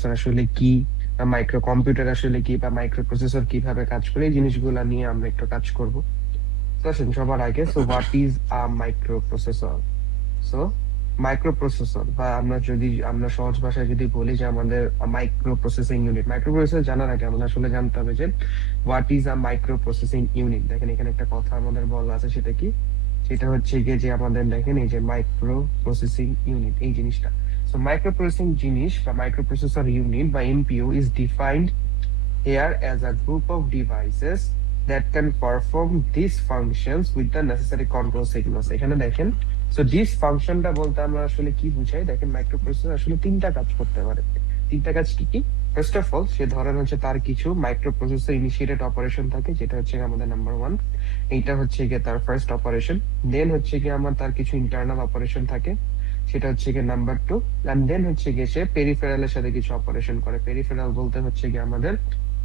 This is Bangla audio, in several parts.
মাইক্রোপ্রসেসর আসলে কি, বা মাইক্রো কম্পিউটার আসলে কি, বা মাইক্রো প্রসেসর কিভাবে কাজ করে, এই জিনিসগুলো নিয়ে আমরা একটু কাজ করব। তো আসেন সবার আগে, so what is a micro processor? So micro processor, বা আমরা সহজ ভাষায় যদি বলি যে আমাদের micro processing unit, micro processor জানার আগে আমাদের আসলে জানতে হবে যে what is a micro processing unit. দেখেন এখানে একটা কথা আমাদের বলা আছে, সেটা কি? সেটা হচ্ছে গিয়ে যে আমাদের দেখেন এই যে মাইক্রো প্রসেসিং ইউনিট, এই জিনিসটা। সো মাইক্রো প্রসেসিং জিনিস বা মাইক্রো প্রসেসর ইউনিট বা MPU is defined here as a group of devices that can perform these functions with the necessary control signals। এখানে দেখেন, সো দিস ফাংশনটা বলতে আমরা আসলে কি বুঝাই, দেখেন মাইক্রোপ্রসেসর আসলে তিনটা কাজ করতে পারে। তিনটা কাজ কি কি? ফার্স্ট অফ অল, সে ধরেন হচ্ছে তার কিছু মাইক্রোপ্রসেসর ইনিশিয়েটেড অপারেশন থাকে, যেটা হচ্ছে আমাদের নাম্বার ওয়ান। এইটা হচ্ছে গিয়ে তার ফার্স্ট অপারেশন। দেন হচ্ছে গিয়ে আমার তার কিছু ইন্টারনাল অপারেশন থাকে, সেটা হচ্ছে গিয়ে নাম্বার টু। এন্ড দেন হচ্ছে গিয়ে সে পেরিফেরালের সাথে কিছু অপারেশন করে। পেরিফেরাল বলতে হচ্ছে গিয়ে আমাদের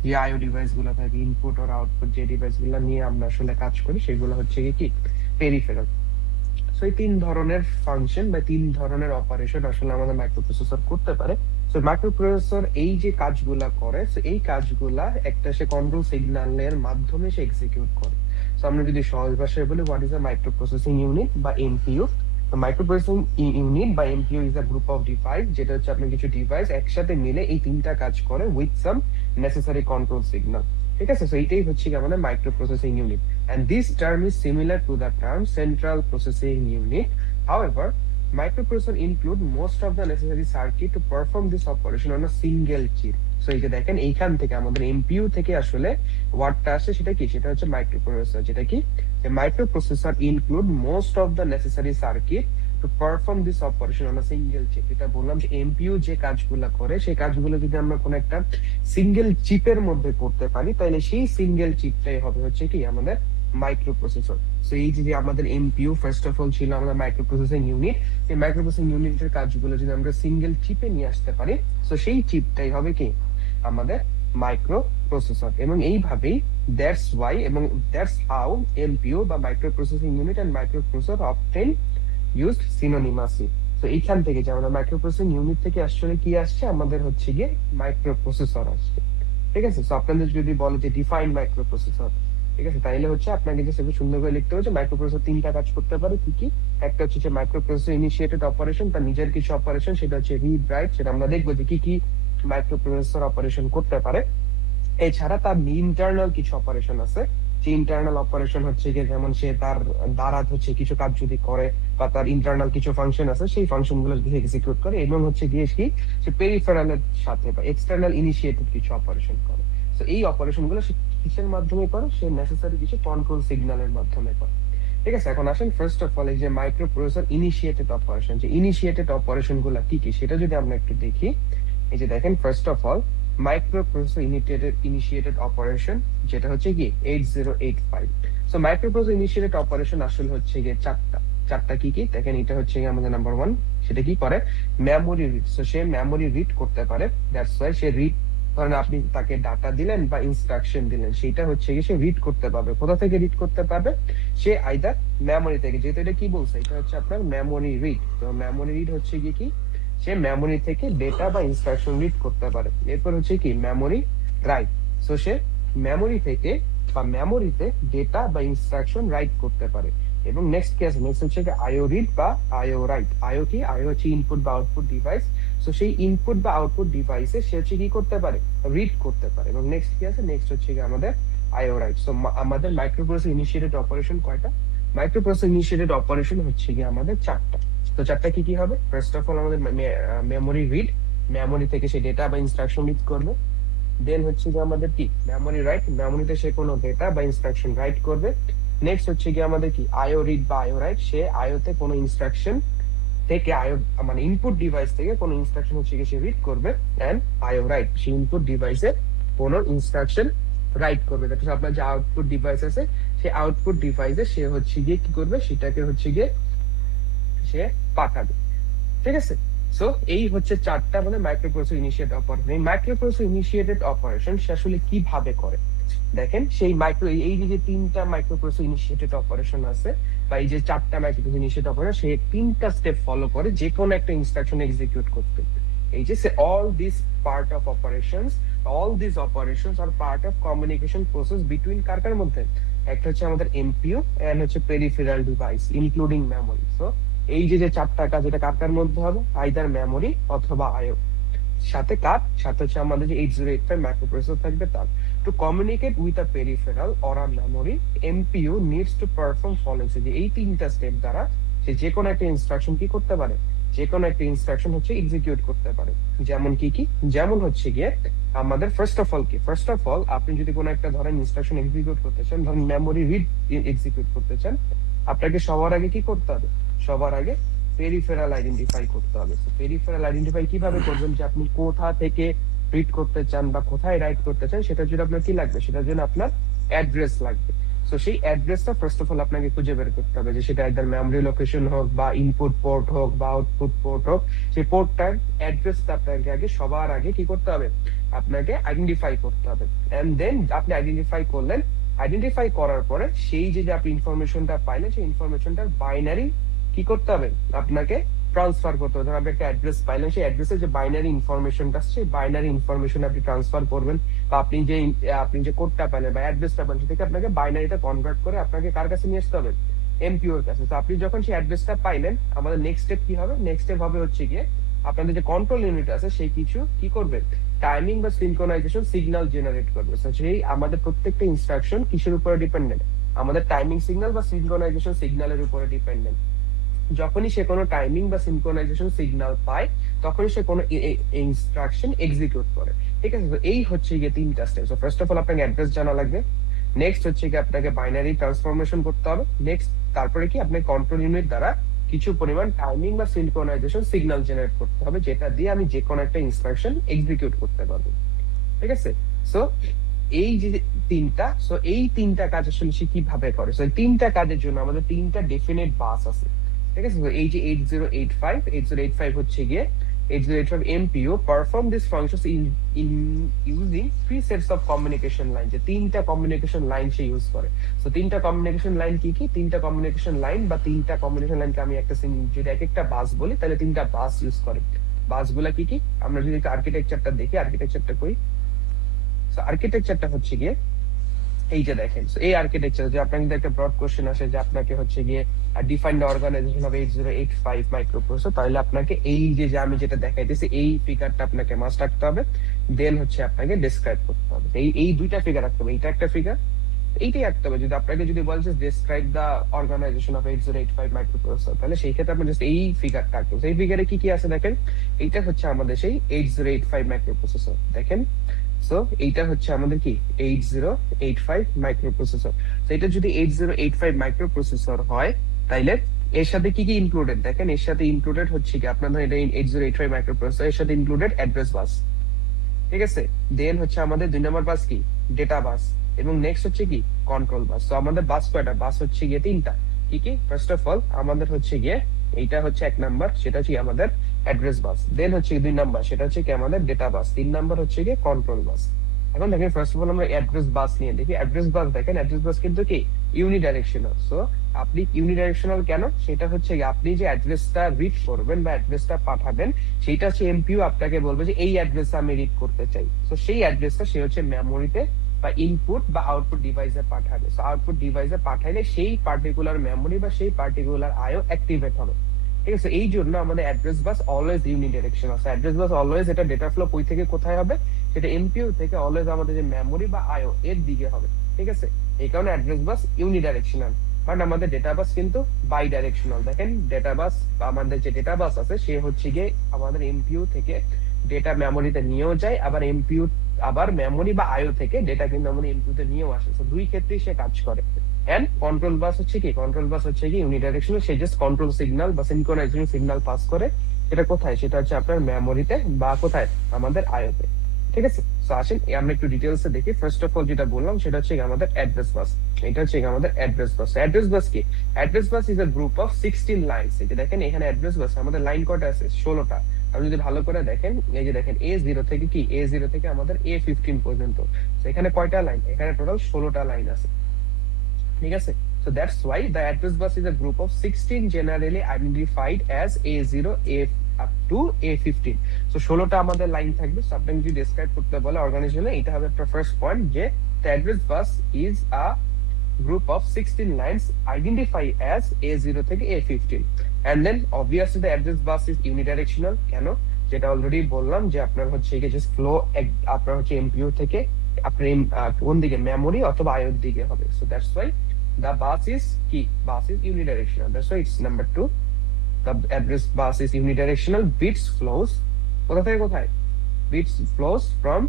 যে আইও ডিভাইস গুলো থাকে, ইনপুট আর আউটপুট যে ডিভাইস গুলো নিয়ে আমরা আসলে কাজ করি, সেগুলো হচ্ছে কি পেরিফেরাল। সো এই তিন ধরনের ফাংশন বা তিন ধরনের অপারেশন আসলে আমাদের মাইক্রোপ্রসেসর করতে পারে। সো মাইক্রোপ্রসেসর এই যে কাজগুলা করে, সো এই কাজগুলা একটা সে কন্ট্রোল সিগন্যালের মাধ্যমে সে এক্সিকিউট করে। সো আমরা যদি সহজ ভাষায় বলি, what is a microprocessing unit বা এমপিইউ? মাইক্রোপ্রসেসিং ইউনিট বা MPU is a group of device, যেটা হচ্ছে আপনার কিছু ডিভাইস একসাথে মিলে এই তিনটা কাজ করে with some necessary control signal. ঠিক আছে, সো এইটাই হচ্ছে কি আমাদের মাইক্রোপ্রসেসিং unit. And this term is similar to the term central processing unit. However, microprocessor include most of the necessary circuit to perform this operation on a single chip. So এই যে দেখেন, এইখান থেকে আমাদের এমপিইউ থেকে আসলে ওয়ার্ডটা আসে, সেটা কি? সেটা হচ্ছে মাইক্রোপ্রসেসর। যেটা কি? যে microprocessor include most of the necessary circuit to perform this operation on a single chip. এটা বললাম যে এমপিইউ যে কাজগুলো করে, সেই কাজগুলো যদি আমরা কোনো একটা সিঙ্গেল চিপের মধ্যে করতে পারি, তাহলে সেই সিঙ্গেল চিপটাই হবে হচ্ছে কি আমাদের মাইক্রোপ্রসেসর। সো এই যে আমাদের এমপিইউ ফার্স্ট অফ অল ছিল আমাদের মাইক্রোপ্রসেসিং ইউনিট। এই মাইক্রোপ্রসেসিং ইউনিটের কাজগুলো যদি আমরা সিঙ্গেল চিপে নিয়ে আসতে পারি, সো সেই চিপটাই হবে কি আমাদের মাইক্রো প্রসেসর। এবং এইভাবেই দ্যাটস ওয়াই এবং দ্যাটস হাউ এমপিইউ বা microprocessing unit and microprocessor often used synonymously. তো এইখান থেকে যে আমাদের মাইক্রো প্রসেসিং ইউনিট থেকে আসলে কি আসছে, আমাদের হচ্ছে গিয়ে মাইক্রো প্রসেসর আসছে। ঠিক আছে, তো আপনাদের যদি বলে যে ডিফাইন মাইক্রো প্রসেসর, ঠিক আছে, তাইলে হচ্ছে আপনাকে যে সেটা সুন্দর করে লিখতে হবে যে মাইক্রো প্রসেসর তিনটা কাজ করতে পারে। কি কি? একটা হচ্ছে যে মাইক্রো প্রসেসর ইনিশিয়েটেড অপারেশন, তার নিজের কিছু অপারেশন, সেটা হচ্ছে রিড রাইট, সেটা আমরা দেখবো যে কি কি মাইক্রো প্রসেসর অপারেশন করতে পারে। এছাড়া তার ইন্টারনাল কিছু অপারেশন আছে, যে ইন্টারনাল অপারেশন হচ্ছে গিয়ে যেমন সে তার দ্বারা হচ্ছে কিছু কাজ যদি করে, বা তার ইন্টারনাল কিছু ফাংশন আছে, সেই ফাংশন গুলো যদি এক্সিকিউট করে, এবং হচ্ছে গিয়ে কি সে পেরিফেরালের সাথে বা এক্সটার্নাল ইনিশিয়েটেড কিছু অপারেশন করে। তো এই অপারেশন গুলো সে কিসের মাধ্যমে করে? সে নেসেসারি কিছু কন্ট্রোল সিগন্যালের মাধ্যমে করে। ঠিক আছে, এখন আসেন ফার্স্ট অফ অল এই যে মাইক্রো প্রসেসর ইনিশিয়েটেড অপারেশন, যে ইনিশিয়েটেড অপারেশন গুলা কি কি সেটা যদি আমরা একটু দেখি। এই যে দেখেন, first of all microprocessor initiated operation, যেটা হচ্ছে কি 8085। সো মাইক্রোপ্রসেসর ইনিশিয়েটেড অপারেশন আসলে হচ্ছে গিয়ে চারটা। চারটা কি কি দেখেন, এটা হচ্ছে গিয়ে আমাদের নাম্বার ওয়ান, সেটা কি করে? Memory read. সো সে মেমোরি রিড করতে পারে, দ্যাটস ওয়াই সে রিড। ধরেন আপনি তাকে ডাটা দিলেন বা ইনস্ট্রাকশন দিলেন, সেটা হচ্ছে গিয়ে সে রিড করতে পারবে। কোথা থেকে রিড করতে পারবে? সে আইদার মেমোরি থেকে, যেহেতু এটা কি বলছে, এটা হচ্ছে আপনার মেমোরি রিড। তো মেমোরি রিড হচ্ছে গিয়ে কি, সে মেমোরি থেকে ডেটা বা ইনস্ট্রাকশন রিড করতে পারে। এরপর হচ্ছে কি মেমোরি রাইট। সো সে মেমোরি থেকে বা মেমোরিতে ডেটা বা ইনস্ট্রাকশন রাইট করতে পারে। এবং নেক্সট কি আছে? নেক্সট হচ্ছে আইও রিড বা আইও রাইট। আইও কি? আইও হচ্ছে ইনপুট বা আউটপুট ডিভাইস। সো সেই ইনপুট বা আউটপুট ডিভাইসে সে হচ্ছে কি করতে পারে? রিড করতে পারে। এবং নেক্সট কি আছে? নেক্সট হচ্ছে আমাদের আইও রাইট। সো আমাদের মাইক্রোপ্রসেসর ইনিশিয়েটেড অপারেশন কয়টা? মাইক্রোপ্রসেসর ইনিশিয়েটেড অপারেশন হচ্ছে কি আমাদের চারটা। তো চারটা কি কি হবে? ফার্স্ট অফ অল আমাদের মেমোরি রিড, মেমোরি থেকে সে ডেটা বা ইনস্ট্রাকশন রিড করবে। দেন হচ্ছে যে আমাদের কি মেমোরি রাইট, মেমোরিতে সে কোনো ডেটা বা ইনস্ট্রাকশন রাইট করবে। নেক্সট হচ্ছে কি আমাদের কি আইও রিড বা আইও রাইট, সে আইওতে কোনো ইনস্ট্রাকশন থেকে আইও মানে ইনপুট ডিভাইস থেকে কোনো ইনস্ট্রাকশন হচ্ছে কি সে রিড করবে। এন্ড আইও রাইট, সে ইনপুট ডিভাইসে কোনো ইনস্ট্রাকশন রাইট করবে। দ্যাট ইজ আপনার যে আউটপুট ডিভাইস আছে, সেই আউটপুট ডিভাইসে সে হচ্ছে গিয়ে কি করবে? সেটাকে হচ্ছে গিয়ে সে পাঠাবে। ঠিক আছে, সো এই হচ্ছে চারটা মানে মাইক্রোপ্রসেসর ইনিশিয়েটেড অপারেশন। এই মাইক্রোপ্রসেসর ইনিশিয়েটেড অপারেশন সে আসলে কিভাবে করে? দেখেন, সেই এই যে তিনটা মাইক্রোপ্রসেসর ইনিশিয়েটেড অপারেশন আছে, বা এই যে চারটা মাইক্রোপ্রসেসর ইনিশিয়েটেড অপারেশন, সে তিনটা স্টেপ ফলো করে যে কোনো একটা ইনস্ট্রাকশন এক্সিকিউট করতে। এই যে all these part of operations, all these operations are part of communication process between কার মধ্যে, একটা হচ্ছে আমাদের এমপিইউ এন্ড হচ্ছে peripheral device including memory. So এই যে যে চারটা কাজ এটা কার মধ্যে হবে, আইদার মেমোরি অথবা আইও, সাথে হচ্ছে আমাদের যে 8085 মাইক্রোপ্রসেসর থাকবে তার। To communicate with a peripheral or a memory, MPU needs to perform following, যে এই তিনটা স্টেপ দ্বারা সে যে কোনো একটা ইনস্ট্রাকশন কি করতে পারে, যে কোনো একটা ইনস্ট্রাকশন হচ্ছে এক্সিকিউট করতে পারে। যেমন কি, যেমন হচ্ছে গিয়ে আমাদের ফার্স্ট অফ অল আপনি যদি কোনো একটা ধরেন ইনস্ট্রাকশন এক্সিকিউট করতে চান, ধরেন মেমোরি রিড এক্সিকিউট করতে চান, আপনাকে সবার আগে কি করতে হবে, সবার আগে পেরিফেরাল আইডেন্টিফাই করতে হবে। তো পেরিফেরাল আইডেন্টিফাই কিভাবে করবেন, যে আপনি কোথা থেকে রিড করতে চান বা কোথায় রাইট করতে চান, সেটার জন্য আপনার কি লাগবে, সেটার জন্য আপনার অ্যাড্রেস লাগবে। তো সেই অ্যাড্রেসটা ফার্স্ট অফ অল আপনাকে খুঁজে বের করতে হবে, যে সেটা একদম মেমরি লোকেশন হোক বা ইনপুট পোর্ট হোক বা আউটপুট পোর্ট হোক, সেই পোর্টটার অ্যাড্রেসটা আপনাকে আগে সবার আগে কি করতে হবে, আপনাকে আইডেন্টিফাই করতে হবে। এন্ড দেন আপনি আইডেন্টিফাই করার পরে সেই যে আপনি ইনফরমেশনটা পাইলেন, সেই ইনফরমেশনটার বাইনারি কি করতে হবে, আপনাকে ট্রান্সফার করতে হবে। ধরুন আপনি একটা অ্যাড্রেস পাইলেন, সেই অ্যাড্রেসের যে বাইনারি ইনফরমেশনটা আছে, সেই বাইনারি ইনফরমেশন আপনি ট্রান্সফার করবেন, বা আপনি যে কোডটা পাইলেন বা অ্যাড্রেসটা পাইলেন, সেটাকে আপনাকে বাইনারিতে কনভার্ট করে আপনাকে কার কাছে নিয়ে আসতে হবে, এমপিইউ এর কাছে। তো আপনি যখন সেই অ্যাড্রেসটা পাইলেন, আমাদের নেক্সট স্টেপ কি হবে, নেক্সট স্টেপ হবে হচ্ছে গিয়ে আপনাদের যে কন্ট্রোল ইউনিট আছে সেই কিছু কি করবে, টাইমিং বা সিনক্রোনাইজেশন সিগন্যাল জেনারেট করবে। তো সেই আমাদের প্রত্যেকটা ইনস্ট্রাকশন কিসের উপরে ডিপেন্ডেন্ট, আমাদের টাইমিং সিগন্যাল বা সিনক্রোনাইজেশন সিগন্যালের উপরে ডিপেন্ডেন্ট। যখনই সে কোনো টাইমিং বা সিনক্রোনাইজেশন সিগন্যাল পায়, তখনই সে কোনো ইনস্ট্রাকশন এক্সিকিউট করে। ঠিক আছে, তো এই হচ্ছে গিয়ে তিনটা step. So first of all আপনাকে অ্যাড্রেস জানা লাগবে, নেক্সট হচ্ছে কি আপনাকে বাইনারি ট্রান্সফরমেশন করতে হবে, নেক্সট তারপরে কি আপনি কন্ট্রোল ইউনিট দ্বারা কিছু পরিমাণ টাইমিং বা সিনক্রোনাইজেশন সিগন্যাল জেনারেট করতে হবে, যেটা দিয়ে আমি যে কোনো একটা ইনস্ট্রাকশন এক্সিকিউট করতে পারবো। ঠিক আছে, সো এই যে এই তিনটা কাজ আসলে সে কিভাবে করে। সো এই তিনটা কাজের জন্য আমাদের তিনটা ডেফিনেট বাস আছে। ঠিক আছে, এই যে 8085 হচ্ছে গিয়ে 8085 MPU perform these functions in using three sets of communication line, যে তিনটা কমিউনিকেশন লাইন সে ইউজ করে। তো তিনটা কমিউনিকেশন লাইন কি, তিনটা কমিউনিকেশন লাইন বা তিনটা কমিউনিকেশন লাইনকে আমি একটা যদি এক একটা বাস বলি, তাহলে তিনটা বাস ইউজ করে। বাসগুলা কি, আমরা যদি আর্কিটেকচারটা দেখি, আর্কিটেকচারটা কই, আর্কিটেকচারটা হচ্ছে গিয়ে এই যে দেখেন, এই আর্কিটেকচার যে আপনার কিন্তু একটা ব্রড কোশ্চেন আসে, যে আপনাকে হচ্ছে গিয়ে define the organisation of 8085 microprocessor, তাহলে আপনাকে এই যে আমি যেটা দেখাইতেছি এই ফিগারটা আপনাকে মাস্ট রাখতে হবে, দেন হচ্ছে আপনাকে ডেসক্রাইব করতে হবে। এই দুইটা ফিগার রাখতে হবে, এইটা একটা ফিগার, এইটাই রাখতে হবে। যদি আপনাকে যদি বলছে describe the organisation of 8085 microprocessor, তাহলে সেই ক্ষেত্রে আপনি জাস্ট এই ফিগারটা রাখতে হবে। এই ফিগারে কি আছে দেখেন, এইটা হচ্ছে আমাদের সেই 8085 মাইক্রোপ্রসেসর, দেখেন। সো এইটা হচ্ছে আমাদের কি 8085 মাইক্রোপ্রসেসর। তো এটা যদি 8085 মাইক্রোপ্রসেসর হয়, তাইলে এর সাথে কি ইনক্লুডেড, দেখেন এর সাথে ইনক্লুডেড হচ্ছে কি আপনার ধরেন এটা 8085 মাইক্রোপ্রসেসর, এর সাথে ইনক্লুডেড অ্যাড্রেস বাস। ঠিক আছে, দেন হচ্ছে আমাদের 2 নম্বর বাস কি, ডেটা বাস, এবং নেক্সট হচ্ছে কি কন্ট্রোল বাস। তো আমাদের বাস কয়টা, বাস হচ্ছে গিয়ে তিনটা। কি ফার্স্ট অফ অল আমাদের হচ্ছে গিয়ে এইটা হচ্ছে 1 নাম্বার, সেটা হচ্ছে আমাদের অ্যাড্রেস বাস, দেন হচ্ছে 2 নাম্বার, সেটা হচ্ছে কি আমাদের ডেটা বাস, 3 নাম্বার হচ্ছে গিয়ে কন্ট্রোল বাস। এখন দেখেন ফার্স্ট অফ অল আমরা অ্যাড্রেস বাস নিয়ে দেখি। অ্যাড্রেস বাস দেখেন, অ্যাড্রেস বাস কিন্তু কি ইউনিডাইরেকশনাল। সো আপনি ইউনিডাইরেকশনাল কেন, সেটা হচ্ছে আপনি যে অ্যাড্রেসটা রিড করবেন বা অ্যাড্রেসটা পাঠাবেন, সেটা হচ্ছে এমপিইউ আপনাকে বলবে যে এই অ্যাড্রেস আমি রিড করতে চাই। তো সেই অ্যাড্রেসটা সে হচ্ছে মেমোরিতে বা ইনপুট বা আউটপুট ডিভাইসে পাঠাবে। সো আউটপুট ডিভাইসে পাঠাইলে সেই পার্টিকুলার মেমোরি বা সেই পার্টিকুলার আইও অ্যাক্টিভেট হবে। ঠিক আছে, এই জন্য আমাদের অ্যাড্রেস বাস অলওয়েজ ইউনিডাইরেকশনাল। অ্যাড্রেস বাস অলওয়েজ এটা ডেটা ফ্লো কই থেকে কোথায় হবে, সেটা এমপিইউ থেকে অলওয়েজ আমাদের যে মেমোরি বা আইও এর দিকে হবে। ঠিক আছে, এই কারণে অ্যাড্রেস বাস ইউনিডাইরেকশনাল, বাট আমাদের ডেটা বাস কিন্তু বাই ডাইরেকশনাল। দেখেন ডেটা বাস বা আমাদের যে ডেটা বাস আছে, সে হচ্ছে গিয়ে আমাদের এমপিইউ থেকে ডেটা মেমোরিতে নিয়েও যায়, আবার এমপিইউ আবার মেমোরি বা আইও থেকে ডেটা কিন্তু আমাদের এমপিইউ তে নিয়েও আসে। তো দুই ক্ষেত্রেই সে কাজ করে। এন্ড কন্ট্রোল বাস হচ্ছে কি, কন্ট্রোল বাস হচ্ছে কি ইউনিডাইরেকশনাল, সে জাস্ট কন্ট্রোল সিগন্যাল বা সিনক্রোনাইজেশন সিগন্যাল পাস করে। সেটা কোথায়, সেটা হচ্ছে আপনার মেমোরিতে বা কোথায়, আমাদের আইওতে। ঠিক আছে, তো আসেন আমরা একটু ডিটেইলসে দেখি। ফার্স্ট অফ অল যেটা বললাম সেটা হচ্ছে আমাদের অ্যাড্রেস বাস। এটা হচ্ছে আমাদের অ্যাড্রেস বাস। অ্যাড্রেস বাস কি, address bus is a group of 16 lines. এই যে দেখেন এখানে অ্যাড্রেস বাস আমাদের লাইন কয়টা আছে, 16টা। আপনি যদি ভালো করে দেখেন, এই যে দেখেন A0 থেকে কি, A0 থেকে আমাদের A15 পর্যন্ত। তো এখানে কয়টা লাইন, এখানে টোটাল 16টা লাইন আছে। ঠিক আছে, so that's why the address bus is a group of 16 generally identified as A0, up to A15। So 16টা আমাদের লাইন থাকবে। সো আপনি যদি ডেসক্রাইব করতে বলে অর্গানাইজেশনে, এটা হবে আপনার ফার্স্ট পয়েন্ট যে the address bus is a group of 16 lines identify as A0 থেকে A15, and then obviously the address bus is unidirectional। কেন? যেটা অলরেডি বললাম যে আপনার হচ্ছে কি জাস্ট ফ্লো আপনার হচ্ছে এমপিইউ থেকে আপনার কোন দিকে, মেমোরি অথবা আইওর দিকে হবে। So that's Y the bus is কি, bus is unidirectional, that's why it's number 2। the address bus is unidirectional, bits flows কোথা থেকে কোথায়, bits flows from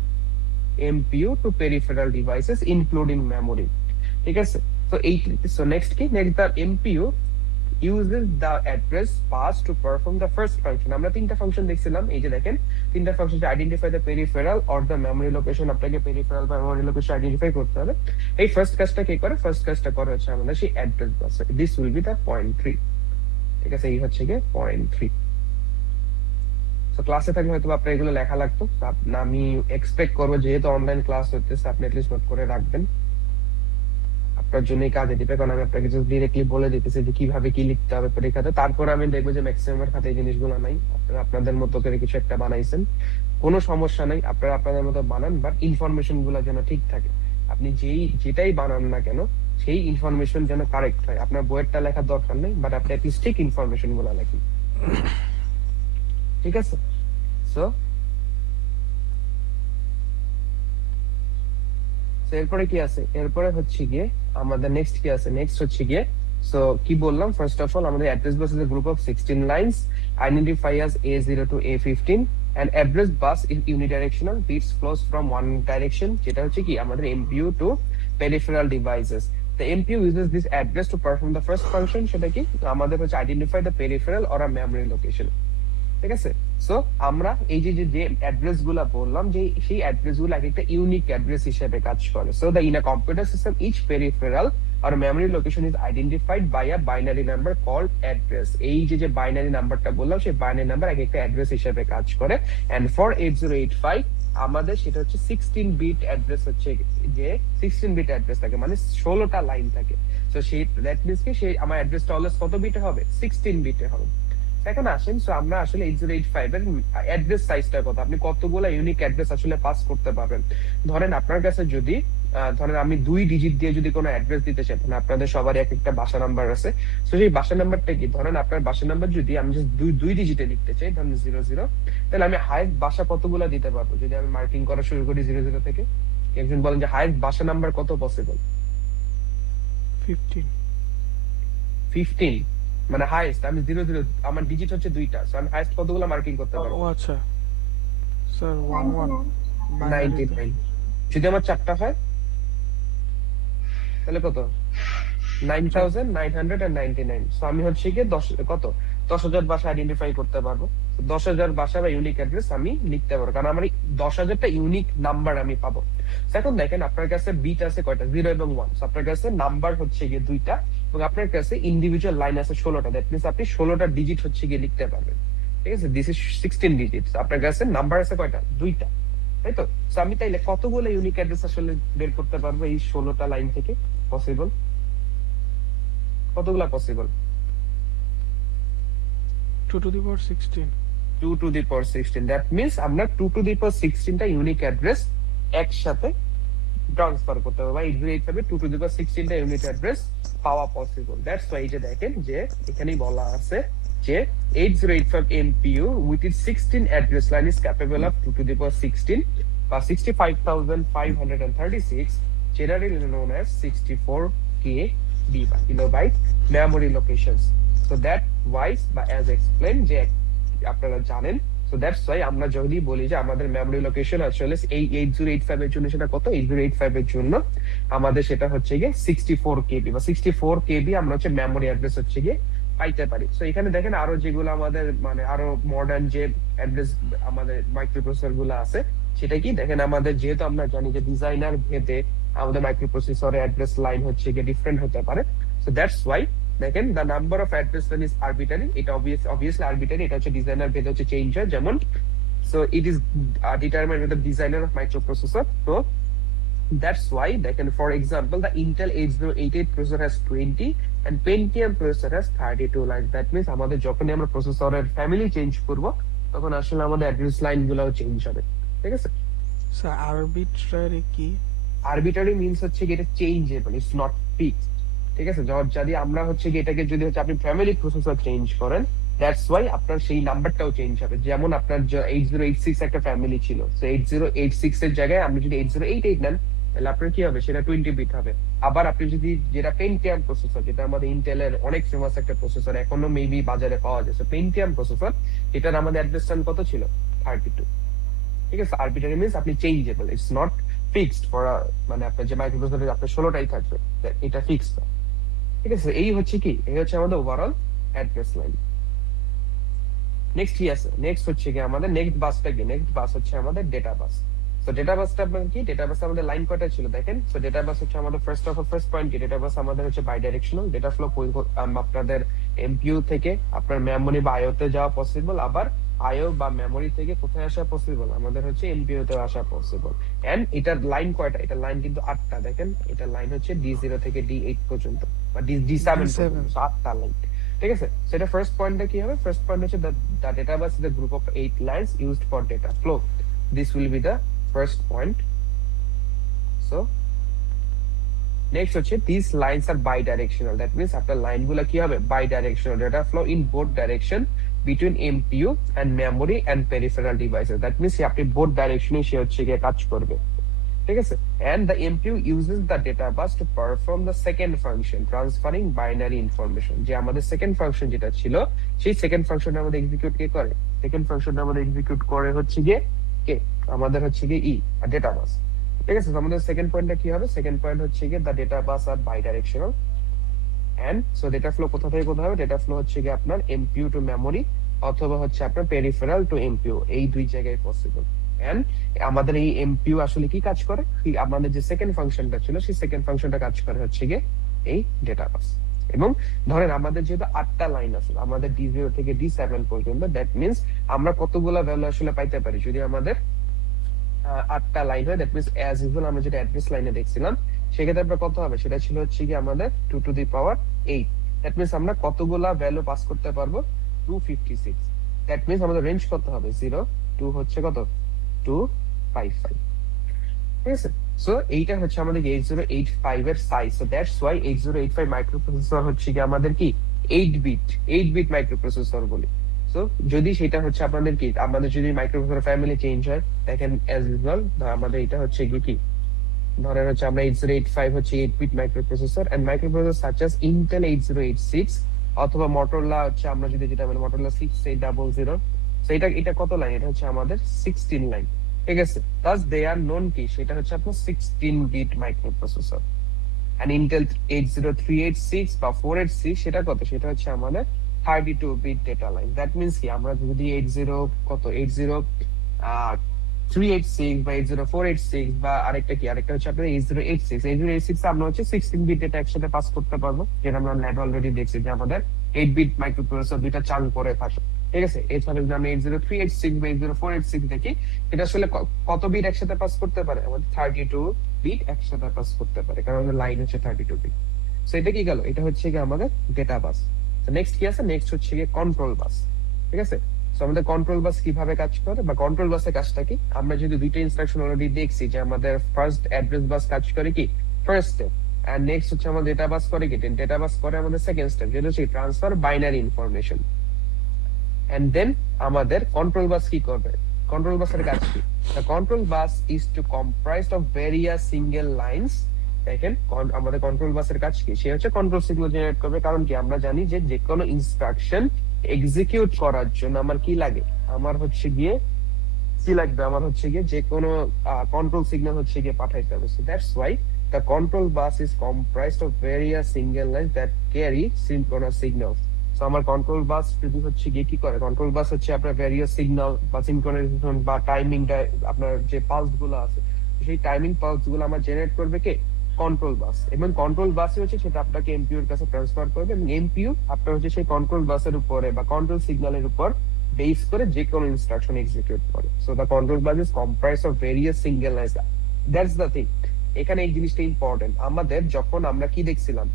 MPU to peripheral devices including memory। ঠিক আছে? So next কি, next the MPU uses the address bus to perform the first function। আমরা তিনটা ফাংশন দেখছিলাম, এই যে দেখেন তিনটা ফাংশন, যে identify the peripheral or the memory location. আপনাকে পেরিফেরাল বা মেমোরি লোকেশন আইডেন্টিফাই করতে হবে। এই ফার্স্ট কাজটা কে করে? ফার্স্ট কাজটা করে হচ্ছে আমাদের সেই address bus. This will be the point 3। ঠিক আছে, এই হচ্ছে গিয়ে পয়েন্ট 3। তো ক্লাসে থাকলে হয়তো আপনার এগুলো লেখা লাগতো, আমি এক্সপেক্ট করবো যেহেতু অনলাইন ক্লাস হতেছে আপনি অ্যাটলিস্ট নোট করে রাখবেন, আপনার জন্যই কাজে দিবে। কারণ আমি আপনাকে জাস্ট ডিরেক্টলি বলে দিতেছি যে কিভাবে কি লিখতে হবে পরীক্ষাতে। তারপর আমি দেখবো যে ম্যাক্সিমাম খাতায় এই জিনিসগুলো নাই, আপনারা আপনাদের মতো করে কিছু একটা বানাইছেন, কোনো সমস্যা নাই, আপনারা আপনাদের মতো বানান, বাট ইনফরমেশন গুলো যেন ঠিক থাকে। আপনি যেটাই বানান না কেন সেই ইনফরমেশন যেন কারেক্ট হয়। আপনার বইয়েরটা লেখার দরকার নেই, বাট আপনি অ্যাটলিস্ট ঠিক ইনফরমেশন গুলো লেখেন। ঠিক আছে? সো এরপরে কি আছে? এরপরে হচ্ছে গিয়ে আমাদের নেক্সট কি আছে? নেক্সট হচ্ছে গিয়ে, সো কি বললাম, ফার্স্ট অফ অল আমাদের address bus is a group of 16 lines identify as A0 to A15 and address bus is unidirectional, bits flows from one direction, যেটা হচ্ছে কি আমাদের MPU to peripheral devices। The MPU uses this address to perform the first function, সেটা কি আমাদের হচ্ছে identify the peripheral or a memory location। ঠিক আছে? সো আমরা এই যে যে অ্যাড্রেস গুলা বললাম, যে সেই অ্যাড্রেস গুলো একটা ইউনিক অ্যাড্রেস হিসেবে কাজ করে। So the in a computer system each peripheral or memory location is identified by a binary number called address। এই যে বাইনারি নাম্বারটা বললাম, সেই বাইনারি নাম্বার একটা অ্যাড্রেস হিসেবে কাজ করে। and for 8085 আমাদের সেটা হচ্ছে 16 বিট অ্যাড্রেস, হচ্ছে যে 16 বিট অ্যাড্রেস থাকে, মানে 16টা লাইন থাকে। সো সেই দ্যাট মিন্স কি সেই আমার অ্যাড্রেসটা অলওয়েজ কত বিটে হবে? 16 বিটে হবে। এখন আসেন, সো আমরা আসলে 8085 এর অ্যাড্রেস সাইজটা কত, আপনি কতগুলো ইউনিক অ্যাড্রেস আসলে পাস করতে পারবেন। ধরেন আপনার কাছে যদি ধরেন আমি 2 ডিজিট দিয়ে যদি কোনো অ্যাড্রেস দিতে চাই, ধরেন আপনাদের সবারই এক একটা বাসা নাম্বার আছে। তো সেই বাসা নাম্বারটা কি, ধরেন আপনার বাসা নাম্বার যদি আমি জাস্ট দুই ডিজিটে লিখতে চাই, ধরেন 00, তাহলে আমি হাইয়েস্ট বাসা কতগুলো দিতে পারবো যদি আমি মার্কিং করা শুরু করি 00 থেকে? একজন বলেন যে হাইয়েস্ট বাসা নাম্বার কত পসিবল? 15। মানে হাইয়েস্ট আমি 00, আমার ডিজিট হচ্ছে 2টা, সো আমি হাইয়েস্ট কতগুলো মার্কিং করতে পারবো? ও আচ্ছা স্যার 11 99। যদি আমার 4টা হয় তাহলে কত? 9999। সো আমি হচ্ছে কি 10,000 ভাষা আইডেন্টিফাই করতে পারবো। 10,000 ভাষা বা ইউনিক অ্যাড্রেস আমি লিখতে পারবো, কারণ আমার 10,000টা ইউনিক নাম্বার আমি পাবো। এখন দেখেন আপনার কাছে বিট আছে কয়টা? 0 এবং 1। সো আপনার কাছে নাম্বার হচ্ছে গিয়ে 2টা, এবং আপনার কাছে ইন্ডিভিজুয়াল লাইন আছে 16টা। দ্যাট মিন্স আপনি 16টা ডিজিট হচ্ছে গিয়ে লিখতে পারবেন। ঠিক আছে? This is 16 digits. আপনার কাছে নাম্বার আছে কয়টা? 2টা, তাই তো? সো আমি তাইলে কতগুলো ইউনিক অ্যাড্রেস আসলে বের করতে পারবো এই 16টা লাইন থেকে? পসিবল কতগুলা possible? 2 to the power 16। 2 to the power 16। That means আমরা 2 to the power 16টা ইউনিক অ্যাড্রেস একসাথে ট্রান্সফার করতে পারবো, বা 8085 2 to the power 16টা ইউনিক অ্যাড্রেস পাওয়া পসিবল। দ্যাটস ওয়াই যে দেখেন যে এখানেই বলা আছে যে 8085 MPU with its 16 address line is capable of 2 to the power 16 বা 65,536, generally known as 64KB বা kilobyte memory locations। So that wise বা as explained যে আপনারা জানেন, so that's why আমরা যদি বলি যে আমাদের মেমোরি লোকেশন আসলে এই 8085 এর জন্য সেটা কত? 8085 এর জন্য আমাদের সেটা হচ্ছে গিয়ে 64KB বা 64KB আমরা হচ্ছে মেমোরি অ্যাড্রেস হচ্ছে গিয়ে পাইতে পারি। সো এখানে দেখেন আরো যেগুলো আমাদের মানে আরো মডার্ন যে অ্যাড্রেস আমাদের মাইক্রোপ্রসেসর গুলো আছে, সেটা কি দেখেন আমাদের যেহেতু আমরা জানি যে ডিজাইনার ভেদে আমাদের মাইক্রোপ্রসেসরের অ্যাড্রেস লাইন হচ্ছে গিয়ে ডিফারেন্ট হতে পারে। সো দ্যাটস ওয়াই দেখেন the number of address line is arbitrary. এটা অবভিয়াসলি আরবিটারি, এটা হচ্ছে ডিজাইনার ভেদে হচ্ছে চেঞ্জ হয়। যেমন so it is determined by the designer of microprocessor. তো That's why দেখেন for example the Intel 8088 processor has 20 and Pentium processor has 32 lines. That means আমাদের যখনই আমরা প্রসেসরের ফ্যামিলি চেঞ্জ করব তখন আসলে আমাদের অ্যাড্রেস লাইন গুলোও চেঞ্জ হবে, ঠিক আছে? স্যার আরবিট্রারি কি? আরবিটারি মিন্স হচ্ছে কি এটা চেঞ্জেবল, ইটস নট ফিক্সড, ঠিক আছে? যদি আমরা হচ্ছে কি এটাকে যদি হচ্ছে আপনি ফ্যামিলি প্রসেসর চেঞ্জ করেন, দ্যাটস ওয়াই আপনার সেই নাম্বারটাও চেঞ্জ হবে। যেমন আপনার 8086 একটা ফ্যামিলি ছিল, তো 8086 এর জায়গায় আপনি যদি 8088 নেন তাহলে আপনার কি হবে, সেটা 20 বিট হবে। আবার আপনি যদি যেটা পেন্টিয়াম প্রসেসর, যেটা আমাদের ইন্টেলের অনেক ফেমাস একটা প্রসেসর, এখনো মেবি বাজারে পাওয়া যাচ্ছে পেন্টিয়াম প্রসেসর, এটার আমাদের অ্যাড্রেস লাইন কত ছিল, 32, ঠিক আছে? আরবিটারি মিন্স আপনি changeable, it's not fixed for, মানে আপনার যে মাইক্রোপ্রসেসরে আপনার 16টাই থাকবে, এটা ফিক্সড না, ঠিক আছে? এই হচ্ছে কি, এই হচ্ছে আমাদের ওভারঅল অ্যাড্রেস লাইন। নেক্সট কি আছে, নেক্সট হচ্ছে কি আমাদের নেক্সট বাসটা কি, নেক্সট বাস হচ্ছে আমাদের ডেটা বাস। তো ডেটা বাসটা আপনার কি, ডেটা বাসে আমাদের লাইন কয়টা ছিল দেখেন। তো ডেটা বাস হচ্ছে আমাদের ফার্স্ট পয়েন্ট কি, ডেটা বাস আমাদের হচ্ছে বাই ডাইরেকশনাল ডেটা ফ্লো, আপনাদের এমপিইউ থেকে আপনার মেমোরি বা আইও তে যাওয়া পসিবল, আবার আইও বা মেমোরি থেকে কোথায় আসা পসিবল, আমাদের হচ্ছে এমপিইউ তে আসা পসিবল। এন্ড এটার লাইন কয়টা, এটার লাইন কিন্তু 8টা, দেখেন এটার লাইন হচ্ছে D0 থেকে D8 পর্যন্ত বা D7 পর্যন্ত, 8টা লাইন, ঠিক আছে? সেটা ফার্স্ট পয়েন্টটা কি হবে, ফার্স্ট পয়েন্ট হচ্ছে the data bus is a group of 8 lines used for data flow. This will be the first point. So next হচ্ছে these lines are bidirectional, that means আপনার লাইন গুলা কি হবে, bidirectional data flow in both direction between MPU and memory and peripheral devices. That means আপনি both direction এ সে হচ্ছে গিয়ে কাজ করবে, ঠিক আছে? And the MPU uses the data bus to perform the second function, transferring binary information. যে আমাদের সেকেন্ড ফাংশন যেটা ছিল, সেই সেকেন্ড ফাংশনটা আমাদের এক্সিকিউট কে করে, সেকেন্ড ফাংশনটা আমাদের এক্সিকিউট করে হচ্ছে গিয়ে কে, আমাদের হচ্ছে গিয়ে ডেটা বাস, ঠিক আছে? তো আমাদের সেকেন্ড পয়েন্টটা কি হবে, সেকেন্ড পয়েন্ট হচ্ছে গিয়ে দ্য ডেটা বাস আর বাই ডাইরেকশনাল। এন্ড সো ডেটা ফ্লো কোথা থেকে কোথায় হবে, ডেটা ফ্লো হচ্ছে গিয়ে আপনার এমপিইউ টু মেমোরি অথবা হচ্ছে আপনার পেরিফেরাল টু এমপিইউ, এই দুই জায়গায় পসিবল। এন্ড আমাদের এই এমপিইউ আসলে কি কাজ করে, আমাদের যে সেকেন্ড ফাংশনটা ছিল সেই সেকেন্ড ফাংশনটা কাজ করে হচ্ছে গিয়ে এই ডেটা বাস। এবং ধরেন আমাদের যেহেতু 8টা লাইন আছে আমাদের D0 থেকে D7 পর্যন্ত, দ্যাট মিন্স আমরা কতগুলা ভ্যালু আসলে পাইতে পারি, যদি আমাদের 8টা লাইন হয়, দ্যাট মিন্স অ্যাজ ইউজুয়াল আমরা যেটা অ্যাড্রেস লাইনে দেখছিলাম সেক্ষেত্রে আপনার কত হবে, সেটা ছিল হচ্ছে কি আমাদের 2 to the power 8। That means আমরা কতগুলা ভ্যালু পাস করতে পারবো, 256। দ্যাট মিন্স আমাদের রেঞ্জ কত হবে, 0 2 হচ্ছে কত, 255, ঠিক আছে? সো এইটা হচ্ছে আমাদের 8085 এর size. So that's Y 8085 microprocessor হচ্ছে কি আমাদের কি 8 বিট মাইক্রোপ্রসেসর বলি। সো যদি সেটা হচ্ছে আপনাদের কি, আমাদের যদি মাইক্রোপ্রসেসর ফ্যামিলি চেঞ্জ হয়, দেখেন অ্যাজ ইউজুয়াল আমাদের এটা হচ্ছে কি ধরেন হচ্ছে আমরা 8085 হচ্ছে 8 bit microprocessor and microprocessor such as Intel 8086 অথবা মোটরোলা হচ্ছে আমরা যদি যেটা বলি মোটরোলা 6800। সো এটা কত লাইন, এটা হচ্ছে আমাদের 16 লাইন, ঠিক আছে? প্লাস দে আর নোন কি, সেটা হচ্ছে আপনার 16 বিট মাইক্রোপ্রসেসর। এন্ড ইন্টেল 80386 বা 486 সেটা কত, সেটা হচ্ছে আমাদের 32 bit data line. That means কি আমরা যদি 386 বা 80486 বা আরেকটা হচ্ছে আপনার 8086 আমরা হচ্ছে 16 বিট ডেটা একসাথে পাস করতে পারবো, যেটা আমরা ল্যাব অলরেডি দেখছি যে আমাদের 8 বিট মাইক্রোপ্রসেসর দুইটা চাং করে থাকে, ঠিক আছে? এছাড়া যদি আমরা 80386 বা 80486 দেখি, এটা আসলে কত বিট একসাথে পাস করতে পারে, আমাদের 32 বিট একসাথে পাস করতে পারে, কারণ আমাদের লাইন হচ্ছে 32 বিট। সো এটা কি গেল, এটা হচ্ছে কি আমাদের ডেটা বাস। নেক্সট কি আছে, নেক্সট হচ্ছে কি কন্ট্রোল বাস, ঠিক আছে? সো আমাদের কন্ট্রোল বাস কিভাবে কাজ করে বা কন্ট্রোল বাসের কাজটা কি, আমরা যদি দুইটা ইনস্ট্রাকশন অলরেডি দেখছি যে আমাদের ফার্স্ট অ্যাড্রেস বাস কাজ করে কি ফার্স্ট স্টেপ, এন্ড নেক্সট হচ্ছে আমাদের ডেটা বাস করে কি, ডেটা বাস করে আমাদের সেকেন্ড স্টেপ, যেটা হচ্ছে transfer binary information. And then আমাদের কন্ট্রোল বাস কি করবে, কন্ট্রোল বাসের কাজ কি, the control bus is to comprised of various single lines. দেখেন আমাদের কন্ট্রোল বাসের কাজ কি, সে হচ্ছে কন্ট্রোল সিগন্যাল জেনারেট করবে। কারণ কি আমরা জানি যে যে কোনো ইনস্ট্রাকশন এক্সিকিউট করার জন্য আমার কি লাগে, আমার হচ্ছে গিয়ে কি লাগবে, আমার হচ্ছে গিয়ে যে কোনো কন্ট্রোল সিগন্যাল হচ্ছে গিয়ে পাঠাইতে হবে। So that's why the control bus is comprised of various single lines that carry synchronous signals. So আমার কন্ট্রোল বাস যদি হচ্ছে গিয়ে কি করে, কন্ট্রোল বাস হচ্ছে আপনার ভেরিয়াস সিগন্যাল বা সিনক্রোনাইজেশন বা টাইমিং, আপনার যে পালস গুলো আছে সেই টাইমিং পালস গুলো আমার জেনারেট করবে কে, কন্ট্রোল বাস। এবং কন্ট্রোল বাস হচ্ছে সেটা আপনাকে এমপিইউ এর কাছে ট্রান্সফার করবে, এবং এমপিইউ আপনার হচ্ছে সেই কন্ট্রোল বাসের উপরে বা কন্ট্রোল সিগন্যালের উপর বেস করে যে কোনো ইনস্ট্রাকশন এক্সিকিউট করে। So the control bus is comprised of various single lines, that's the thing. এখানে এই জিনিসটা ইম্পর্টেন্ট। আমাদের যখন আমরা কি দেখছিলাম,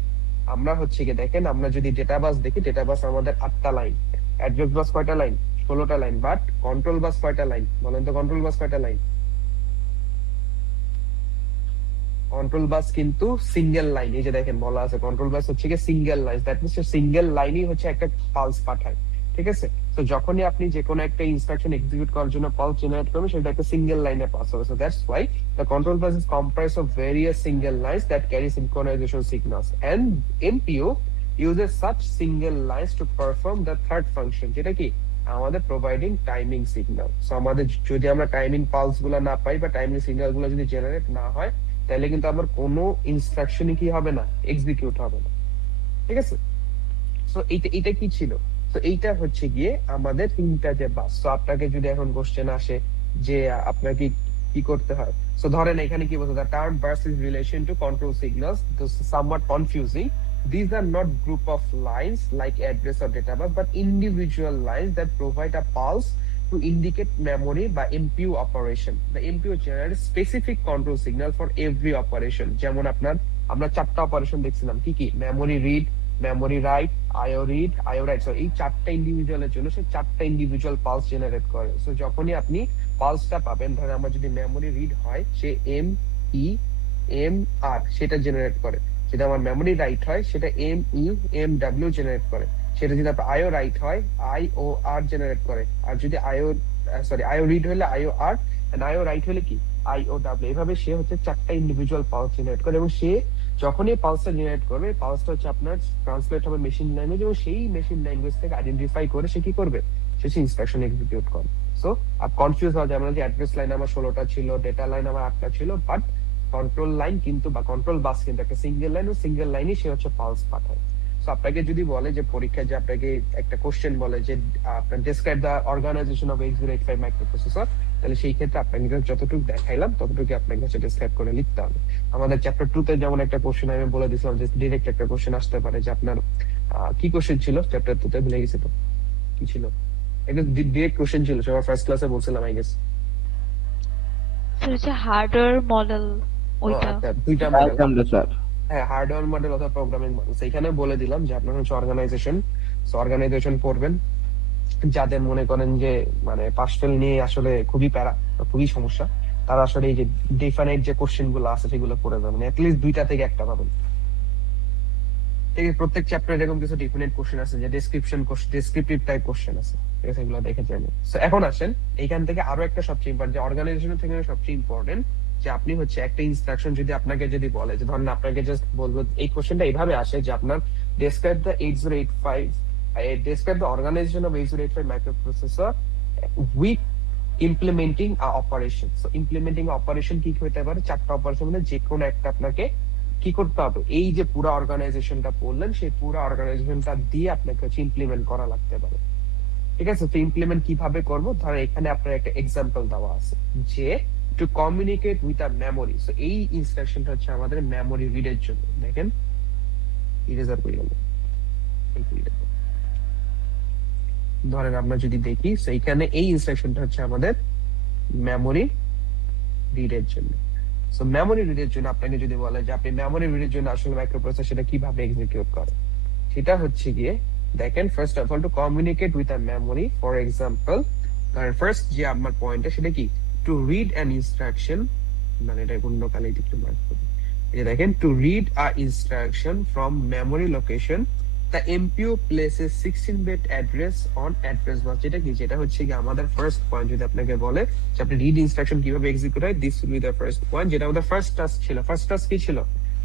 আমরা হচ্ছে কি দেখেন, আমরা যদি ডেটা বাস দেখি, ডেটা বাস আমাদের 8টা লাইন, অ্যাড্রেস বাস কয়টা line, 16টা line, but control bus কয়টা লাইন বলেন তো, কন্ট্রোল বাস কয়টা লাইন? কন্ট্রোল বাস কিন্তু সিঙ্গেল লাইন, এই যে দেখেন বলা আছে কন্ট্রোল বাস হচ্ছে কি single line, that means single লাইনই হচ্ছে একটা পালস পাঠায়, ঠিক আছে? তো যখনই আপনি যে কোনো একটা ইনস্ট্রাকশন এক্সিকিউট করার জন্য পালস জেনারেট করবেন, সেটা একটা সিঙ্গেল লাইনে পাস হবে। So that's Y the control bus is comprised of various single lines that carry synchronization signals, and MPU uses such single lines to perform the third function, যেটা কি আমাদের প্রোভাইডিং টাইমিং সিগন্যাল। সো আমাদের যদি আমরা টাইমিং পালস গুলা না পাই বা টাইমিং সিগন্যাল গুলো যদি জেনারেট না হয়, তাহলে কিন্তু আমার কোনো ইনস্ট্রাকশনই কি হবে না, এক্সিকিউট হবে না, ঠিক আছে? সো এইটা কি ছিল? তো এইটা হচ্ছে গিয়ে আমাদের তিনটা যে বাস। তো আপনাকে যদি এখন কোশ্চেন আসে যে আপনাকে কি করতে হয়, সো ধরেন এখানে কি বলছে, the term bus is relation to control signals, this is somewhat confusing. These are not group of lines like address or data bus, but individual lines that provide a pulse to indicate memory by MPU operation. The MPU generates specific control signal for every operation. যেমন আপনার আমরা 4টা অপারেশন দেখছিলাম, কি কি? মেমোরি রিড, মেমোরি রাইট, আইও রিড, আইও রাইট। সো এই 4টা ইন্ডিভিজুয়ালের জন্য সে 4টা ইন্ডিভিজুয়াল পালস জেনারেট করে। সো যখনই আপনি পালসটা পাবেন, ধরেন আমার যদি মেমোরি রিড হয়, সে এম ই এম আর সেটা জেনারেট করে। যদি আমার মেমোরি রাইট হয়, সেটা M E M W generate করে। সেটা যদি আপনার আইও রাইট হয়, আই ও আর জেনারেট করে। আর যদি আইও রিড হলে আইও আর, এন্ড আইও রাইট হলে কি আই ও ডাব্লিউ। এভাবে সে হচ্ছে 4টা ইন্ডিভিজুয়াল পালস জেনারেট করে, এবং সে যখনই পালসটা জেনারেট করবে, পালসটা হচ্ছে আপনার ট্রান্সলেট হবে মেশিন ল্যাঙ্গুয়েজ, এবং সেই মেশিন ল্যাঙ্গুয়েজ থেকে আইডেন্টিফাই করে সে কি করবে, সে ইনস্ট্রাকশন এক্সিকিউট করে। সো আপ কনফিউজ হওয়া যাবে না যে অ্যাড্রেস লাইন আমার 16টা ছিল, ডেটা লাইন আমার 8টা ছিল, বাট কন্ট্রোল লাইন কিন্তু বা কন্ট্রোল বাস কিন্তু একটা সিঙ্গেল লাইন, ও সিঙ্গেল লাইনই সে হচ্ছে পালস পাঠায়। সো আপনাকে যদি বলে যে পরীক্ষায় যে আপনাকে একটা কোশ্চেন বলে যে আপনার describe the organisation of 8085 microprocessor, তাহলে সেই ক্ষেত্রে আপনাকে যতটুকু দেখাইলাম ততটুকু আপনাকে হচ্ছে ডেসক্রাইব করে লিখতে হবে। আমাদের চ্যাপ্টার 2 তে যেমন একটা কোশ্চেন আমি বলে দিয়েছিলাম যে ডিরেক্ট একটা কোশ্চেন আসতে পারে যে আপনার কি কোশ্চেন ছিল চ্যাপ্টার 2 তে, ভুলে গেছি তো কি ছিল, একটা ডিরেক্ট কোশ্চেন ছিল, সবার ফার্স্ট ক্লাসে বলছিলাম আই গেস। স্যার হচ্ছে হার্ডওয়্যার মডেল ওইটা। আচ্ছা, দুইটা মডেল, একদম স্যার। হ্যাঁ, হার্ডওয়্যার মডেল অথবা প্রোগ্রামিং মডেল। সেইখানে বলে দিলাম যে আপনার হচ্ছে অর্গানাইজেশন। সো অর্গানাইজেশন পড়বেন যাদের মনে করেন যে মানে পাস ফেল নিয়ে আসলে খুবই প্যারা, খুবই সমস্যা, তারা আসলে এই যে ডিফাইনাইট যে কোশ্চেন গুলো আছে সেগুলো পড়ে যাবেন, অ্যাটলিস্ট 2টা থেকে 1টা পাবেন। ঠিক আছে, প্রত্যেক চ্যাপ্টারে এরকম কিছু ডিফাইনাইট কোশ্চেন আছে, যে ডেসক্রিপটিভ টাইপ কোশ্চেন আছে, ঠিক আছে, এগুলো দেখে যাবেন। সো এখন আসেন এইখান থেকে আরো একটা সবচেয়ে ইম্পর্টেন্ট, যে অর্গানাইজেশন থেকে সবচেয়ে ইম্পর্টেন্ট, যে আপনি হচ্ছে একটা ইনস্ট্রাকশন যদি আপনাকে যদি বলে, যে ধরেন আপনাকে জাস্ট বলবো, এই কোশ্চেনটা এইভাবে আসে যে আপনার describe the 8085 describe the organization of 8085 microprocessor with implementing a operation. So implementing a operation কি হতে পারে, 4টা অপারেশন মানে যে কোনো একটা আপনাকে কি করতে হবে, এই যে পুরো অর্গানাইজেশনটা বললেন সেই পুরো অর্গানাইজেশনটা দিয়ে আপনাকে হচ্ছে ইমপ্লিমেন্ট করা লাগতে পারে, ঠিক আছে? তো ইমপ্লিমেন্ট কিভাবে করব, ধরেন এখানে আপনার একটা এক্সাম্পল দেওয়া আছে যে two communicate with a memory. So এই ইনস্ট্রাকশনটা হচ্ছে আমাদের মেমোরি রিডের জন্য। দেখেন ইরেজার করে গেল, ধরেন আমরা যদি দেখি সেইখানে এই ইনস্ট্রাকশনটা হচ্ছে আমাদের মেমোরি রিডের জন্য। সো মেমোরি রিডের জন্য আপনাকে যদি বলে যে আপনি মেমোরি রিডের জন্য আসলে মাইক্রোপ্রসেসর সেটা কিভাবে এক্সিকিউট করে, সেটা হচ্ছে গিয়ে দেখেন, first of all two communicate with a memory, for example ধরেন ফার্স্ট যে আমার পয়েন্টটা সেটা কি, টু রিড অ্যান ইনস্ট্রাকশন, মানে এটা অন্য কালে একটু মার্ক করি, এই যে দেখেন, to read a instruction from memory location the MPU places 16-bit address on address bus, যেটা কি, যেটা হচ্ছে কি আমাদের ফার্স্ট পয়েন্ট। যদি আপনাকে বলে যে আপনি রিড ইনস্ট্রাকশন কিভাবে এক্সিকিউট হয়, this will be the first point, যেটা আমাদের ফার্স্ট টাস্ক ছিল। ফার্স্ট টাস্ক কি ছিল,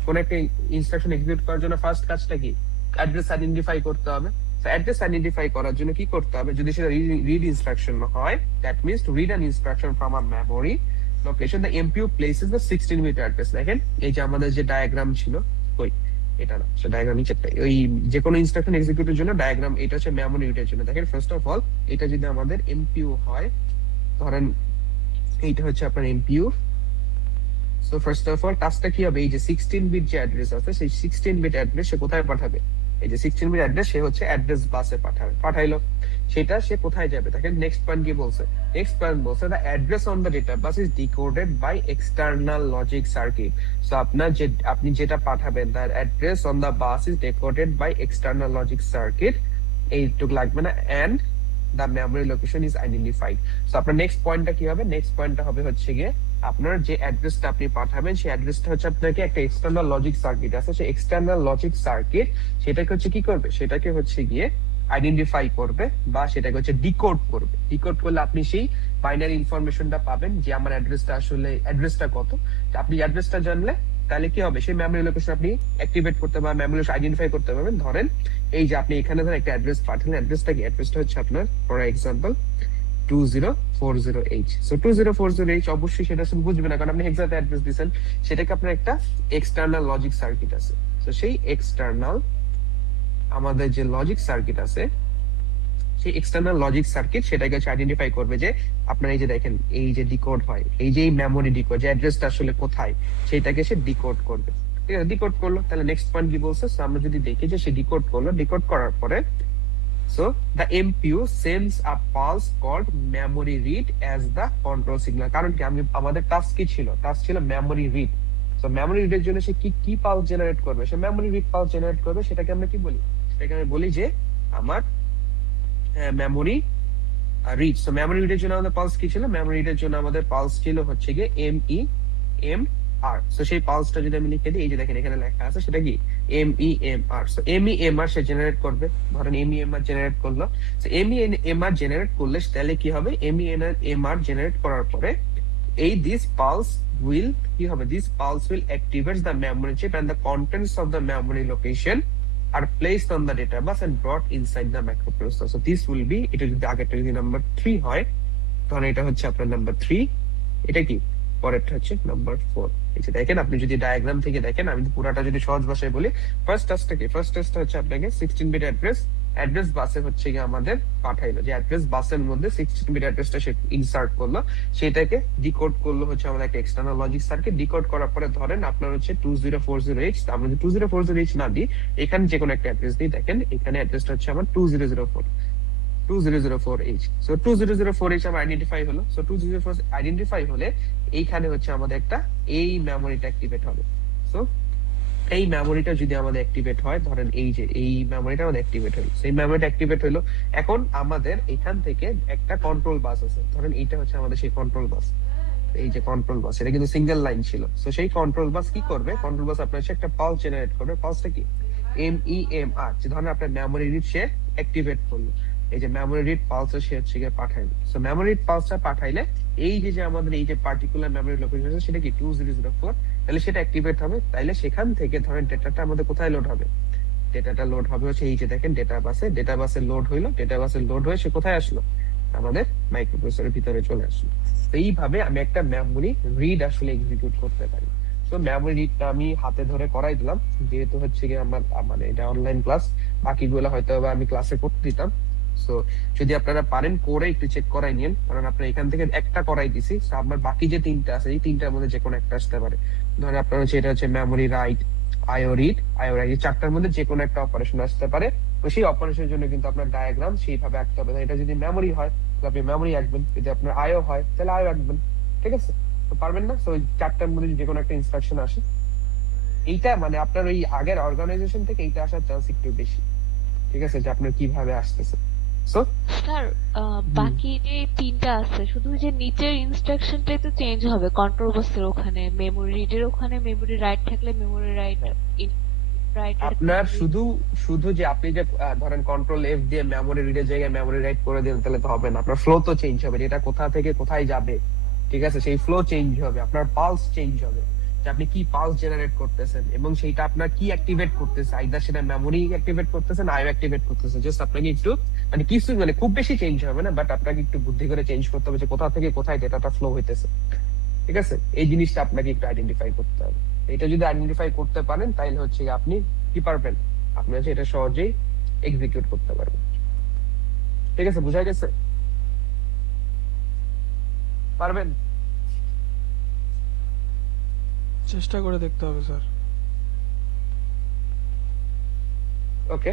কোন একটা ইনস্ট্রাকশন এক্সিকিউট করার জন্য ফার্স্ট কাজটা কি, অ্যাড্রেস আইডেন্টিফাই করতে হবে। তো অ্যাড্রেস আইডেন্টিফাই করার জন্য কি করতে হবে, যদি সেটা রিড ইনস্ট্রাকশন হয়, that means to read an instruction from a memory location, the MPU places the 16-bit address। দেখেন এই যে আমাদের যে ডায়াগ্রাম ছিল, ওই এটা না, সে ডায়াগ্রাম নিচেরটা, ওই যে কোনো ইনস্ট্রাকশন এক্সিকিউটের জন্য ডায়াগ্রাম, এটা হচ্ছে মেমোরি রিডের জন্য। দেখেন ফার্স্ট অফ অল এটা যদি আমাদের MPU হয়, ধরেন এইটা হচ্ছে আপনার MPU। So first of all টাস্কটা কি হবে, এই যে 16-বিট যে অ্যাড্রেস আছে সেই 16-বিট অ্যাড্রেস সে কোথায় পাঠাবে, এই যে 16 বিট অ্যাড্রেস সে হচ্ছে অ্যাড্রেস বাসে পাঠাইলো, সেটা সে কোথায় যাবে? দেখেন নেক্সট পয়েন্ট কি বলছে, নেক্সট পয়েন্ট বলছে the address on the data bus is decoded by external logic circuit. So আপনার যে আপনি যেটা পাঠাবেন the address on the bus is decoded by external logic circuit, এইটুক লাগবে না, and the memory location is identified. So আপনার নেক্সট পয়েন্টটা কি হবে? নেক্সট পয়েন্টটা হবে হচ্ছে গিয়ে আপনার যে অ্যাড্রেসটা আপনি পাঠাবেন সেই অ্যাড্রেসটা হচ্ছে আপনাকে একটা এক্সটার্নাল লজিক সার্কিট আছে, সেই এক্সটার্নাল লজিক সার্কিট সেটাকে হচ্ছে কি করবে? সেটাকে হচ্ছে গিয়ে আইডেন্টিফাই করবে বা সেটাকে হচ্ছে ডিকোড করবে। ডিকোড করলে আপনি সেই বাইনারি ইনফরমেশনটা পাবেন যে আমার অ্যাড্রেসটা আসলে অ্যাড্রেসটা কত। আপনি অ্যাড্রেসটা জানলে তাহলে কি হবে? সেই মেমোরি লোকেশন আপনি অ্যাক্টিভেট করতে বা মেমোরি আইডেন্টিফাই করতে পারবেন। ধরেন এই যে আপনি এখানে ধরেন একটা অ্যাড্রেস পাঠালেন, অ্যাড্রেসটা কি? অ্যাড্রেসটা হচ্ছে আপনার for example 2040H। So 2040H অবশ্যই সেটা শুধু বুঝবে না, কারণ আপনি হেক্সাতে অ্যাড্রেস দিয়েছেন, সেটাকে আপনার একটা এক্সটার্নাল লজিক সার্কিট আছে। তো সেই এক্সটার্নাল আমাদের যে লজিক সার্কিট আছে, সেই এক্সটার্নাল লজিক সার্কিট সেটাকে হচ্ছে আইডেন্টিফাই করবে যে আপনার এই যে দেখেন এই যে ডিকোড হয়, এই যে মেমোরি ডিকোড, যে অ্যাড্রেসটা আসলে কোথায় সেটাকে সে ডিকোড করবে। ঠিক আছে, ডিকোড করলো, তাহলে নেক্সট পয়েন্ট কি বলছে? সো আমরা যদি দেখি যে সে ডিকোড করলো, ডিকোড করার পরে so the MPU sends a pulse called memory read as the control signal। কারণ কি আমাদের টাস্ক কি ছিল? টাস্ক ছিল মেমোরি রিড। সো মেমোরি রিডের জন্য সে কি কি পালস জেনারেট করবে? সে মেমোরি রিড পালস জেনারেট করবে। সেটাকে আমরা কি বলি? সেটাকে আমি বলি যে আমার মেমোরি রিড। সো মেমোরি রিডের জন্য আমাদের পালস কি ছিল? মেমোরি রিডের জন্য আমাদের পালস ছিল হচ্ছে গিয়ে MEMR। সো সেই পালসটা যদি আমি লিখে দিই, এই যে দেখেন এখানে লেখা আছে, সেটা কি? MEMR। সো MEMR সে জেনারেট করবে। ধরেন MEMR জেনারেট করলো। সো MEMR জেনারেট করলে তাহলে কি হবে? MEMR জেনারেট করার পরে এই দিস পালস উইল কি হবে? This pulse will activate the memory chip and the contents of the memory location are placed on the data bus and brought inside the microprocessor. So this will be, এটা যদি আগেরটা যদি নাম্বার 3 হয়, তাহলে এটা হচ্ছে আপনার নাম্বার 3, এটা কি? পরেরটা হচ্ছে নাম্বার 4। এই যে দেখেন, আপনি যদি ডায়াগ্রাম থেকে দেখেন, আমি পুরাটা যদি সহজ ভাষায় বলি, ফার্স্ট টাস্কটা কি? ফার্স্ট টাস্কটা হচ্ছে আপনাকে 16 বিট অ্যাড্রেস বাসে হচ্ছে কি আমাদের পাঠাইলো, যে অ্যাড্রেস বাসের মধ্যে 16 বিট অ্যাড্রেসটা সে ইনসার্ট করলো, সেটাকে ডিকোড করলো হচ্ছে আমাদের একটা এক্সটার্নাল লজিক সার্কিট। ডিকোড করার পরে ধরেন আপনার হচ্ছে 2040H, আমরা যদি 2040H না দিই, এখানে যে কোনো একটা অ্যাড্রেস দিই, দেখেন এখানে অ্যাড্রেসটা হচ্ছে আমার 2004H। সো 2004H আমার আইডেন্টিফাই হলো। সো 2004 আইডেন্টিফাই হলে এইখানে হচ্ছে আমাদের একটা এই মেমোরিটা অ্যাক্টিভেট হবে। সো এই মেমোরিটা যদি আমাদের অ্যাক্টিভেট হয়, ধরেন এই যে এই মেমোরিটা আমাদের অ্যাক্টিভেট হলো, সেই মেমোরিটা অ্যাক্টিভেট হলো। এখন আমাদের এখান থেকে একটা কন্ট্রোল বাস আছে, ধরেন এইটা হচ্ছে আমাদের সেই কন্ট্রোল বাস। এই যে কন্ট্রোল বাস, এটা কিন্তু সিঙ্গেল লাইন ছিল। সো সেই কন্ট্রোল বাস কি করবে? কন্ট্রোল বাস আপনার একটা পালস জেনারেট করবে। পালসটা কি? MEMR। যে ধরেন আপনার মেমোরি রিড সে অ্যাক্টিভেট করলো, এই যে মেমোরি রিড পালস সে হচ্ছে গিয়ে পাঠাইলো। সো মেমোরি রিড পালসটা পাঠাইলে এই যে আমাদের এই যে পার্টিকুলার মেমোরি লোকেশন আছে, সেটা কি 2004, তাহলে সেটা অ্যাক্টিভেট হবে। তাইলে সেখান থেকে ধরেন ডেটাটা আমাদের কোথায় লোড হবে? ডেটাটা লোড হবে হচ্ছে এই যে দেখেন ডেটা বাসে। ডেটা বাসে লোড হইলো, ডেটা বাসে লোড হয়ে সে কোথায় আসলো? আমাদের মাইক্রোপ্রসেসরের ভিতরে চলে আসলো। তো এইভাবে আমি একটা মেমোরি রিড আসলে এক্সিকিউট করতে পারি। তো মেমোরি রিডটা আমি হাতে ধরে করাই দিলাম, যেহেতু হচ্ছে কি আমার মানে এটা অনলাইন ক্লাস, বাকিগুলো হয়তো আমি ক্লাসে করতে দিতাম। সো যদি আপনারা পারেন করে একটু চেক করাই নিন, কারণ আপনার এখান থেকে একটা করাই দিছি, আপনার বাকি যে তিনটা আছে এই তিনটার মধ্যে যে কোনো একটা আসতে পারে। ধরেন আপনার হচ্ছে এটা হচ্ছে মেমোরি রাইট, আইও রাইট, এই চারটার মধ্যে যে কোনো একটা অপারেশন আসতে পারে। তো সেই অপারেশনের জন্য কিন্তু আপনার ডায়াগ্রাম সেইভাবে আঁকতে হবে। এটা যদি মেমোরি হয় তাহলে আপনি মেমোরি আঁকবেন, যদি আপনার আইও হয় তাহলে আইও আঁকবেন। ঠিক আছে? তো পারবেন না? তো চারটার মধ্যে যে কোনো একটা ইনস্ট্রাকশন আসে, এইটা মানে আপনার ওই আগের অর্গানাইজেশন থেকে এইটা আসার চান্স একটু বেশি। ঠিক আছে, যে আপনার কিভাবে আসতেছে। সো স্যার বাকি যে তিনটা আছে শুধু যে নিচের ইনস্ট্রাকশনটাই তো চেঞ্জ হবে, কন্ট্রোল বাসের ওখানে মেমোরি রিডের ওখানে মেমোরি রাইট থাকলে মেমোরি রাইট রাইট আপনার শুধু শুধু যে আপনি যে ধরেন কন্ট্রোল এফ দিয়ে মেমোরি রিডের জায়গায় মেমোরি রাইট করে দেন, তাহলে তো হবে না। আপনার ফ্লো তো চেঞ্জ হবে, এটা কোথা থেকে কোথায় যাবে। ঠিক আছে, সেই ফ্লো চেঞ্জ হবে, আপনার পালস চেঞ্জ হবে, যে আপনি কি পালস জেনারেট করতেছেন এবং সেইটা আপনার কি অ্যাক্টিভেট করতেছে, আইদার সেটা মেমোরি অ্যাক্টিভেট করতেছেন, আইও অ্যাক্টিভেট করতেছে। জাস্ট আপনাকে একটু মানে কিছু মানে খুব বেশি চেঞ্জ হবে না, বাট আপনাকে একটু বুদ্ধি করে চেঞ্জ করতে হবে যে কোথা থেকে কোথায় ডেটাটা ফ্লো হইতেছে। ঠিক আছে, এই জিনিসটা আপনাকে একটু আইডেন্টিফাই করতে হবে। এটা যদি আইডেন্টিফাই করতে পারেন তাহলে হচ্ছে আপনি কি পারবেন, আপনি হচ্ছে এটা সহজেই এক্সিকিউট করতে পারবেন। ঠিক আছে, বুঝা গেছে? পারবেন? চেষ্টা করে দেখতে হবে স্যার। ওকে,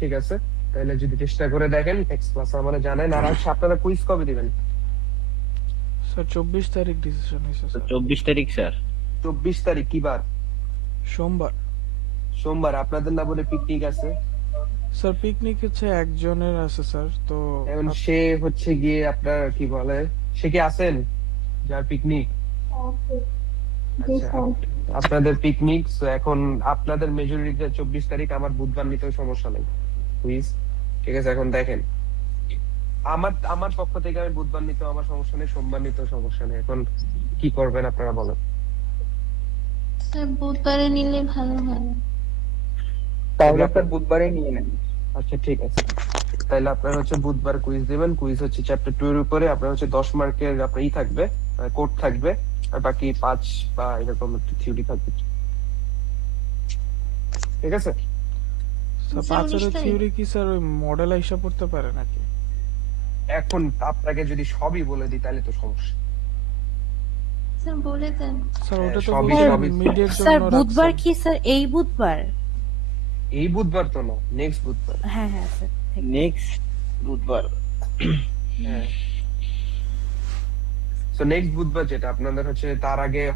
ঠিক আছে, তাহলে যদি চেষ্টা করে দেখেন নেক্সট ক্লাস আমাদের জানেন। আর আজকে আপনারা কুইজ কবে দিবেন? স্যার 24 তারিখ ডিসিশন হয়েছে তো স্যার। 24 তারিখ স্যার। 24 তারিখ কি বার? সোমবার। সোমবার। আপনাদের না বলে পিকনিক আছে? স্যার পিকনিক হচ্ছে একজনের আছে স্যার, তো এখন সে হচ্ছে গিয়ে আপনার কি বলে, সে কি আছেন যার পিকনিক? আচ্ছা, আপনাদের পিকনিক, এখন আপনাদের মেজরিটি 24 তারিখ, আমার বুধবার নিতেও সমস্যা নেই কুইজ, ঠিক আছে? এখন দেখেন, আমার আমার পক্ষ থেকে আমি বুধবার নিতেও আমার সমস্যা নেই, সোমবার নিতেও সমস্যা নেই। এখন কি করবেন আপনারা বলেন? স্যার বুধবারে নিলে ভালো হয়। তাহলে আপনার বুধবারে নিয়ে নেন। আচ্ছা ঠিক আছে, তাহলে আপনার হচ্ছে বুধবার কুইজ দিবেন। কুইজ হচ্ছে চ্যাপ্টার 2 এর উপরে। আপনার হচ্ছে 10 মার্কের আপনার থাকবে, কোড থাকবে, আর বাকি 5 বা এরকম একটু থিওরি থাকবে, ঠিক আছে? স্যার স্যার, 5 এর 19 তারিখ। থিওরি কি স্যার ওই মডেল হিসাব করতে পারে নাকি? এখন আপনাকে যদি সবই বলে দিই তাহলে তো সমস্যা। স্যার বলে দেন। স্যার ওটা তো সবই- বলছেন সবই- মিডের জন্য স্যার বুধবার রাখছেন। কি স্যার এই বুধবার? এই বুধবার তো না, নেক্সট বুধবার। হ্যাঁ হ্যাঁ স্যার। নেক্সট বুধবার। হ্যাঁ, তো নেক্সট বুধবার যেটা আপনাদের হচ্ছে, তার আগে